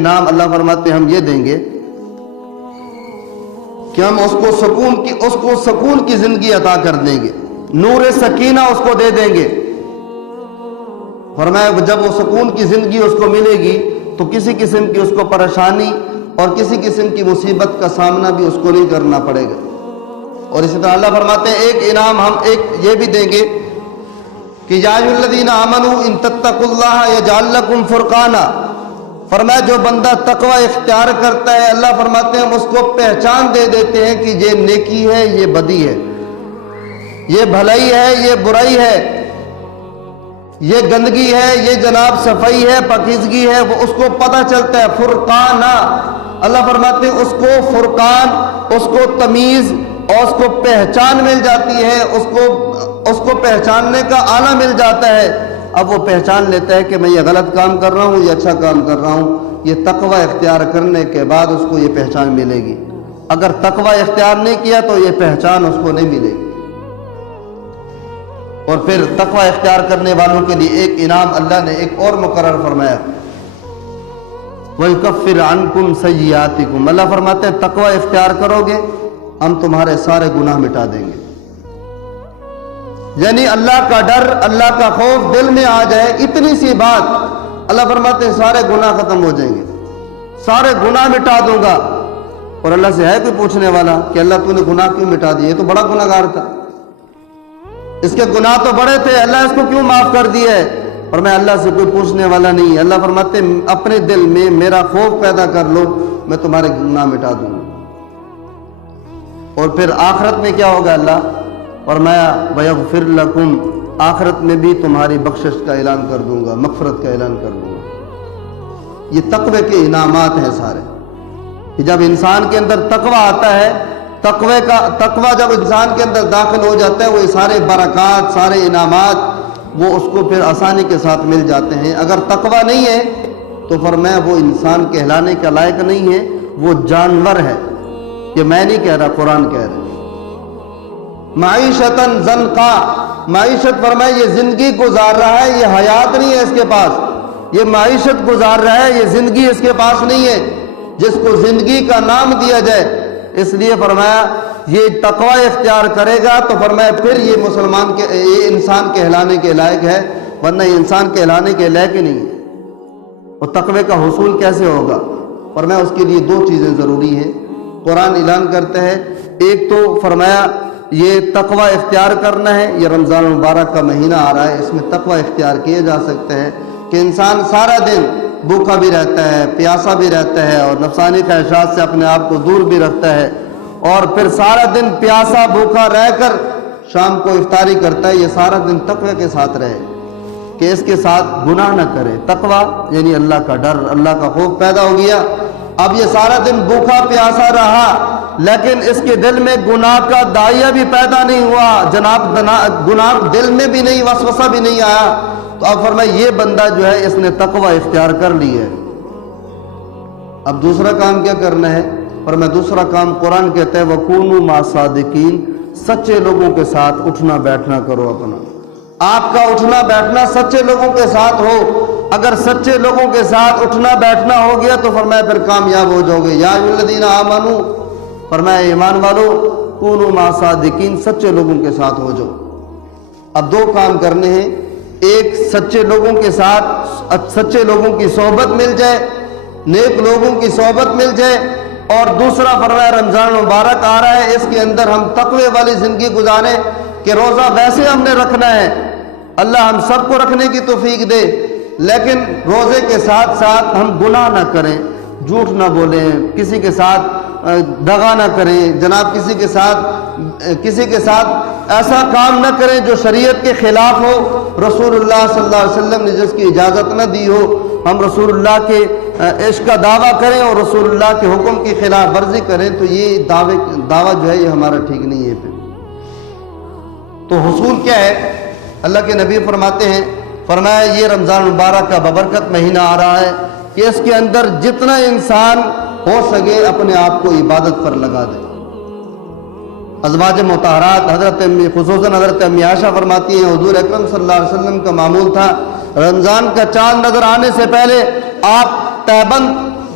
انعام اللہ فرماتے ہیں ہم یہ دیں گے کہ ہم اس کو سکون کی زندگی عطا کر دیں گے، نور سکینہ اس کو دے دیں گے۔ فرمایا جب وہ سکون کی زندگی اس کو ملے گی تو کسی قسم کی اس کو پریشانی اور کسی قسم کی مصیبت کا سامنا بھی اس کو نہیں کرنا پڑے گا۔ اور اسی طرح اللہ فرماتے ہیں ایک انعام ہم یہ بھی دیں گے کہ یا ایھا الذین آمنوا ان تتقوا اللہ یجعل لکم فرقانا۔ فرمایا جو بندہ تقوی اختیار کرتا ہے اللہ فرماتے ہیں ہم اس کو پہچان دے دیتے ہیں کہ یہ نیکی ہے، یہ بدی ہے، یہ بھلائی ہے، یہ برائی ہے، یہ گندگی ہے، یہ جناب صفائی ہے، پاکیزگی ہے، وہ اس کو پتہ چلتا ہے۔ فرقانا اللہ فرماتے ہیں اس کو فرقان، اس کو تمیز اور اس کو پہچان مل جاتی ہے، اس کو پہچاننے کا آلہ مل جاتا ہے۔ اب وہ پہچان لیتا ہے کہ میں یہ غلط کام کر رہا ہوں، یہ اچھا کام کر رہا ہوں۔ یہ تقوی اختیار کرنے کے بعد اس کو یہ پہچان ملے گی۔ اگر تقوی اختیار نہیں کیا تو یہ پہچان اس کو نہیں ملے گی۔ اور پھر تقوی اختیار کرنے والوں کے لیے ایک انعام اللہ نے ایک اور مقرر فرمایا، وَيُكَفِّرْ عَنْكُمْ سَيِّئَاتِكُمْ۔ اللہ فرماتے ہیں تقوی اختیار کرو گے ہم تمہارے سارے گناہ مٹا دیں گے۔ یعنی اللہ کا ڈر، اللہ کا خوف دل میں آ جائے، اتنی سی بات اللہ فرماتے ہیں سارے گناہ ختم ہو جائیں گے، سارے گناہ مٹا دوں گا۔ اور اللہ سے ہے کوئی پوچھنے والا کہ اللہ تو نے گناہ کیوں مٹا دیے؟ یہ تو بڑا گناہ گار تھا، اس کے گناہ تو بڑے تھے، اللہ اس کو کیوں معاف کر دیا ہے؟ اور میں اللہ سے کوئی پوچھنے والا نہیں۔ اللہ فرماتے ہیں اپنے دل میں میرا خوف پیدا کر لو، میں تمہارے گناہ مٹا دوں گا۔ اور پھر آخرت میں کیا ہوگا؟ اللہ فرمایا وَيَغْفِرْ لَكُمْ، آخرت میں بھی تمہاری بخشش کا اعلان کر دوں گا، مغفرت کا اعلان کر دوں گا۔ یہ تقوی کے انعامات ہیں سارے، کہ جب انسان کے اندر تقوی آتا ہے، تقوی جب انسان کے اندر داخل ہو جاتا ہے، وہ سارے برکات، سارے انعامات وہ اس کو پھر آسانی کے ساتھ مل جاتے ہیں۔ اگر تقوی نہیں ہے تو فرمایا وہ انسان کہلانے کا لائق نہیں ہے، وہ جانور ہے۔ یہ میں نہیں کہہ رہا، قرآن کہہ رہا ہے۔ معیشتاً زنقا، معیشت فرمایا یہ زندگی گزار رہا ہے، یہ حیات نہیں ہے اس کے پاس، یہ معیشت گزار رہا ہے، یہ زندگی اس کے پاس نہیں ہے جس کو زندگی کا نام دیا جائے۔ اس لیے فرمایا یہ تقوی اختیار کرے گا تو فرمایا پھر یہ انسان کہلانے کے لائق ہے، ورنہ یہ انسان کہلانے کے لائق ہی نہیں ہے۔ اور تقوی کا حصول کیسے ہوگا؟ فرمایا اس کے لیے دو چیزیں ضروری ہیں۔ قرآن اعلان کرتا ہے، ایک تو فرمایا یہ تقوی اختیار کرنا ہے، یہ رمضان المبارک کا مہینہ آ رہا ہے، اس میں تقوی اختیار کیے جا سکتے ہیں کہ انسان سارا دن بھوکا بھی رہتا ہے، پیاسا بھی رہتا ہے اور نفسانی خواہشات سے اپنے آپ کو دور بھی رکھتا ہے، اور پھر سارا دن پیاسا بھوکا رہ کر شام کو افطاری کرتا ہے۔ یہ سارا دن تقوی کے ساتھ رہے کہ اس کے ساتھ گناہ نہ کرے۔ تقوی یعنی اللہ کا ڈر، اللہ کا خوف پیدا ہو گیا۔ اب یہ سارا دن بھوکا پیاسا رہا لیکن اس کے دل میں گناہ کا داعیہ بھی پیدا نہیں ہوا، جناب گناہ دل میں بھی نہیں، وسوسہ بھی نہیں آیا، تو اب فرمایا یہ بندہ جو ہے اس نے تقوی اختیار کر لی ہے۔ اب دوسرا کام کیا کرنا ہے؟ فرمایا دوسرا کام قرآن کہتا ہے وَكُونُوا مَعَ الصَّادِقِينَ، سچے لوگوں کے ساتھ اٹھنا بیٹھنا کرو اپنا۔ آپ کا اٹھنا بیٹھنا سچے لوگوں کے ساتھ ہو۔ اگر سچے لوگوں کے ساتھ اٹھنا بیٹھنا ہو گیا تو فرمایا پھر کامیاب ہو جاؤ گے۔ یا ایھا الذین آمنوا، فرمایا ایمان والو، کونوا مع الصادقین، سچے لوگوں کے ساتھ ہو جاؤ۔ اب دو کام کرنے ہیں، ایک سچے لوگوں کے ساتھ سچے لوگوں کی صحبت مل جائے، نیک لوگوں کی صحبت مل جائے، اور دوسرا فرمایا رمضان مبارک آ رہا ہے، اس کے اندر ہم تقوی والی زندگی گزاریں کہ روزہ ویسے ہم نے رکھنا ہے، اللہ ہم سب کو رکھنے کی توفیق دے، لیکن روزے کے ساتھ ساتھ ہم گناہ نہ کریں، جھوٹ نہ بولیں، کسی کے ساتھ دغا نہ کریں، جناب کسی کے ساتھ ایسا کام نہ کریں جو شریعت کے خلاف ہو، رسول اللہ صلی اللہ علیہ وسلم نے جس کی اجازت نہ دی ہو، ہم رسول اللہ کے عشق کا دعویٰ کریں اور رسول اللہ کے حکم کی خلاف ورزی کریں تو یہ دعویٰ جو ہے یہ ہمارا ٹھیک نہیں ہے۔ پھر تو حصول کیا ہے؟ اللہ کے نبی فرماتے ہیں، فرمایا یہ رمضان مبارک کا ببرکت مہینہ آ رہا ہے کہ اس کے اندر جتنا انسان ہو سکے اپنے آپ کو عبادت پر لگا دے۔ ازواج مطہرات خصوصاً حضرت امی عائشہ فرماتی ہیں حضور اکرم صلی اللہ علیہ وسلم کا معمول تھا رمضان کا چاند نظر آنے سے پہلے آپ